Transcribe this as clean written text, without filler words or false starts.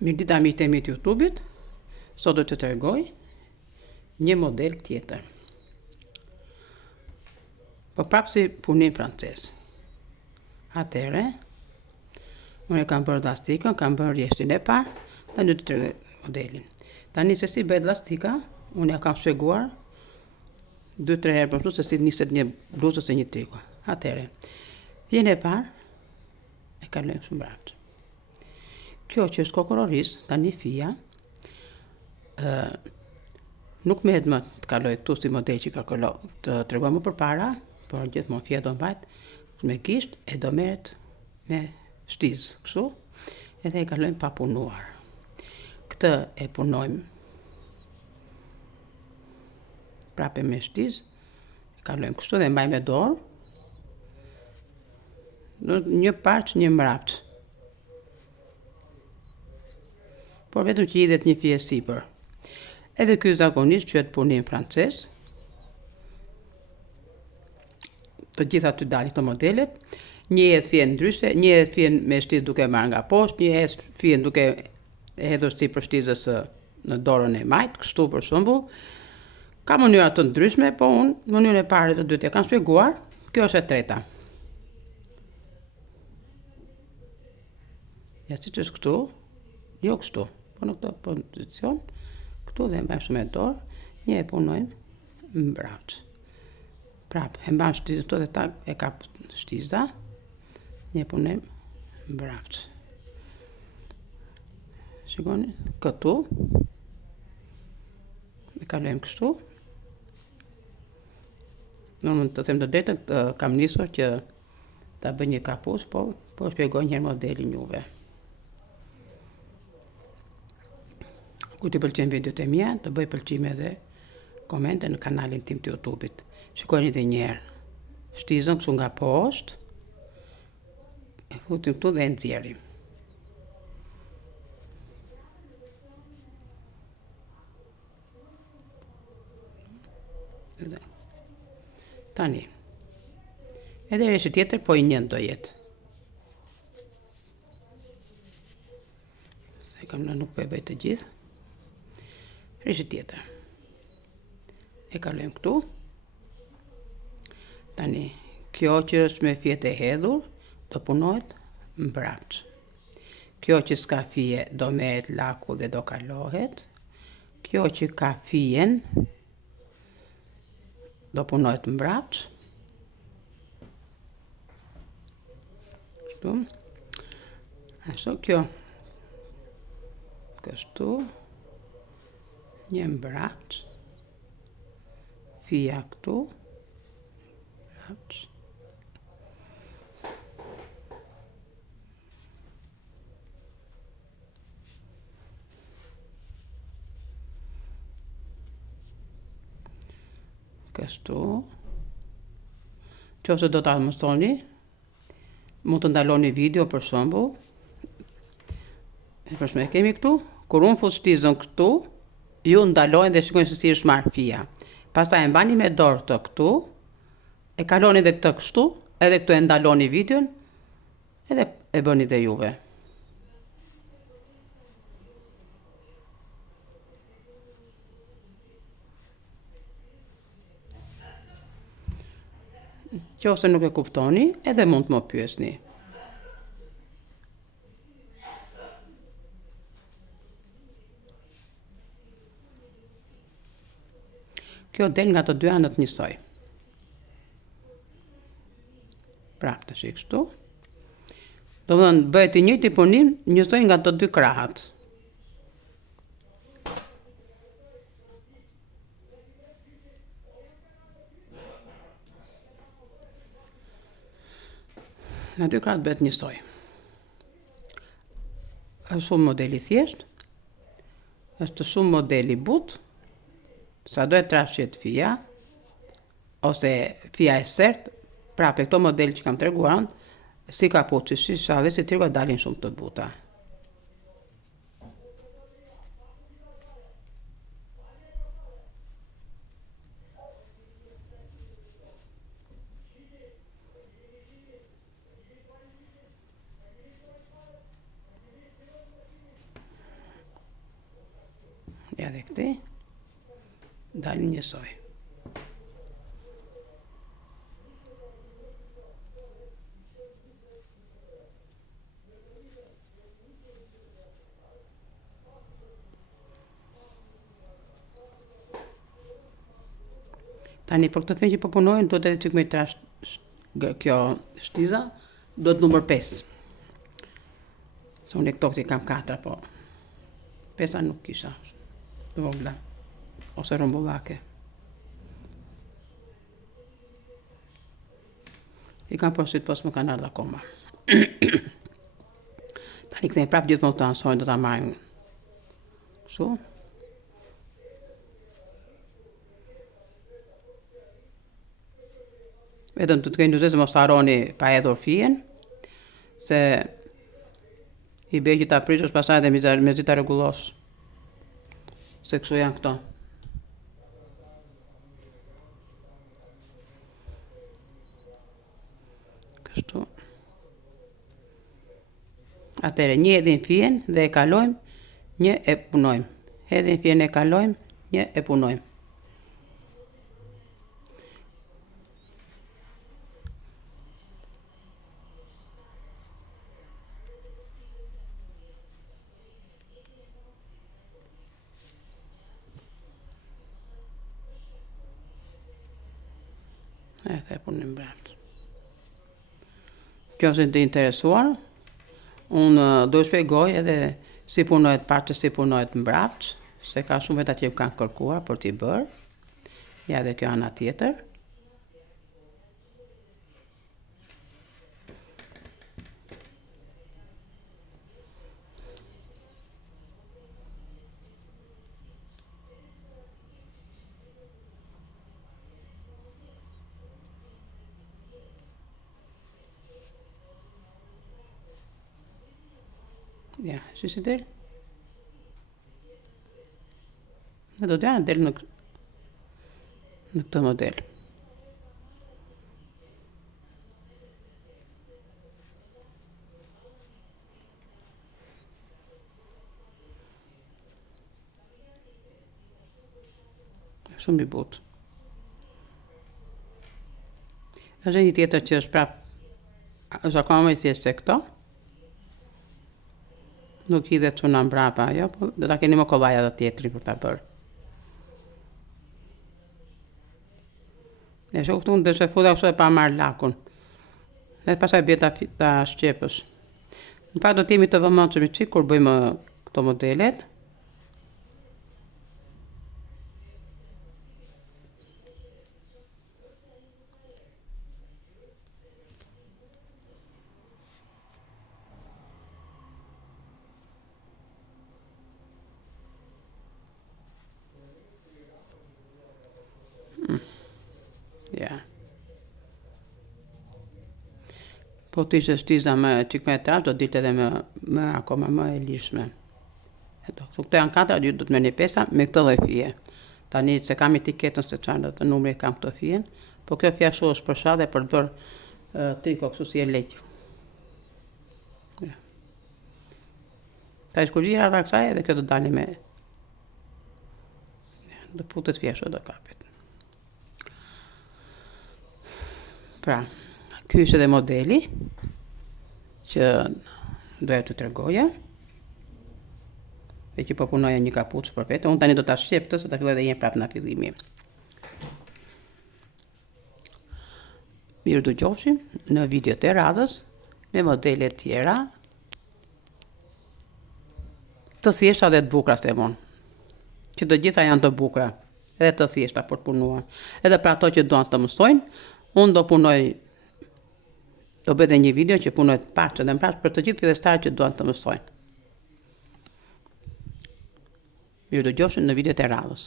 Mirdita mi të emi të YouTube-it, sot do të tregoj një model tjetër. Po prapë si punim francez. Atëre, unë e kam bërë lastikën, kam bërë rjeshtin e parë, dhe në të tregoj modelin. Tani se si bëhet lastika, unë ja kam shpjeguar 2-3 herë për se si niset një bluzë ose një triko. Atëre, vjen e parë, e kalojmë shumë mbrapsht. Kjo që është kokororis, tani fija, nuk merret më të kaloj këtu si model që ka të tregoj më përpara, por gjithmonë fija do mbajt me gisht e do merret me shtizë, kështu, edhe e kalojmë pa punuar. Këtë e punojmë prape me shtizë, e kalojmë kështu dhe mbajmë me dorë, një parç, një mbrapsht. Por vetëm që hidhet një fije sipër. Edhe ky zakonisht quhet punim francez. Të gjitha ty dalin këto modelet. Një hedh fijen ndryshe, një hedh fijen me shtizë duke marrë nga poshtë, një hedh fijen duke e hedhur sipër shtizës në dorën e majt, kështu për shembull. Ka mënyra të ndryshme, po unë mënyrën e parë të dytë e kam shpjeguar. Kjo është e treta. Ja siç është këtu, jo kështu. Po në këtë pozicion, këtu dhe e mbajmë shumë e dorë, një e punojmë mbrapsht. Prapë, e mbajmë shtizën këtu dhe ta e kap shtiza, një e punojmë mbrapsht. Shikoni, këtu, e kalojmë kështu. Normën të them të drejtën, kam nisur që ta bëj një kapuç, po shpjegoj një herë modelin juve. Ku t'i pëlqejnë videot e mia, të bëj pëlqime dhe komente në kanalin tim të YouTube-it. Shikoni edhe një herë. Shtizën kështu nga poshtë, e futim këtu dhe e nxjerrim. Tani. Edhe rreshtë tjetër, po i njëjtë do jetë. Se kam nuk po e bëj të gjithë. Rreshtë tjetër. E kalojmë këtu. Tani, kjo që është me fijet e hedhur, do punohet mbrapsht. Kjo që s'ka fije do merret laku dhe do kalohet. Kjo që ka fijen do punohet mbrapsht. Kështu. Ashtu kjo. Kështu. Një mbrapsht, fija këtu, mbrapsht. Kështu. Nëse do ta mësoni, mund të ndaloni video për shembull. Për shembull kemi këtu, kur unë fus shtizën këtu, ju ndalojnë dhe shikojnë se si është marrë fija. Pastaj e mbani me dorë të këtu, e kaloni edhe këtë kështu, edhe këtu e ndaloni videon, edhe e bëni dhe juve. Nëse nuk e kuptoni, edhe mund të më pyesni. Kjo del nga të dy anët njësoj. Prapë të shikë kështu. Do të thonë bëhet i njëjti punim njësoj nga të dy krahat. Nga dy krahat bëhet njësoj. Është shumë modeli thjesht. Është shumë modeli butë. Sa do e trashjet fija, ose fija e sert, prape këto model që kam treguar, si kapuç, si shisha dhe si triko dalin shumë të buta. Edhe këti dalin njësoj. Tani për këtë fenjë që po punojnë, do të edhe çik me trash kjo shtiza, do të numër 5. Se unë e këto këti kam 4, po 5 nuk kisha, të vogla, ose rumbullake. I kam përshit pos më kanë ardhur akoma. Tani kthejmë prapë gjithmonë të ansojnë, do ta marrim. Kështu. Vetëm të keni dyshim mos harroni pa hedhur fijen, se i bëj që ta prishësh pastaj edhe me zi ta rregullosh. Se kështu janë këto. Kështu. Atëre, një hedhim fijen dhe e kalojmë, një e punojmë. Hedhim fijen e kalojmë, një e punojmë. E punim brapë. Kjo është të interesuar, unë do shpjegoj edhe si punohet partë, si punohet mbrapsht, se ka shumë veta që kanë kërkuar për t'i bërë. Ja edhe kjo ana tjetër. Ja, si si del? Dhe do t'ja del në këtë model. Shumë i butë. Është një tjetër që është prapë, është akoma më i thjeshtë se këto. Nuk hidhet çuna mbrapa ajo, po do ta keni më kollaj edhe tjetri për ta bërë. E shoh këtu ndeshë futa kështu e pa marr lakun. Edhe pastaj bie ta shqepësh. Në fakt do të jemi të vëmendshëm çik kur bëjmë këto modelet. Ja. Po të ishte shtiza më çik më e trash, do dilte edhe më akoma më e lirshme. Eto, këto janë 4, ju do të merrni 5 me këtë lloj fije. Tani se kam etiketën se çfarë do të numri kam këto fijen, po kjo fija ashtu është për shall dhe për të bërë triko kështu si e leq. Ja. Ta shkurgjira ata kësaj edhe kjo do dalë me. Ja, do futet fija ashtu do kapet. Pra, ky është edhe modeli që doja t'ju tregoja. E që po punoja një kapuç për vete. Unë tani do ta shqep këtë se ta filloj edhe një prapë nga fillimi. Mirë dëgjofshim në videot e radhës me modele tjera të thjeshta dhe të bukura them unë. Që të gjitha janë të bukura, edhe të thjeshta për të punuar. Edhe për ato që duan të mësojnë, unë do punoj, do bëj një video që punoj të parë dhe mbrapsht për të gjithë fillestarët që duan të mësojnë. Mirë dëgjofshim në videot e radhës.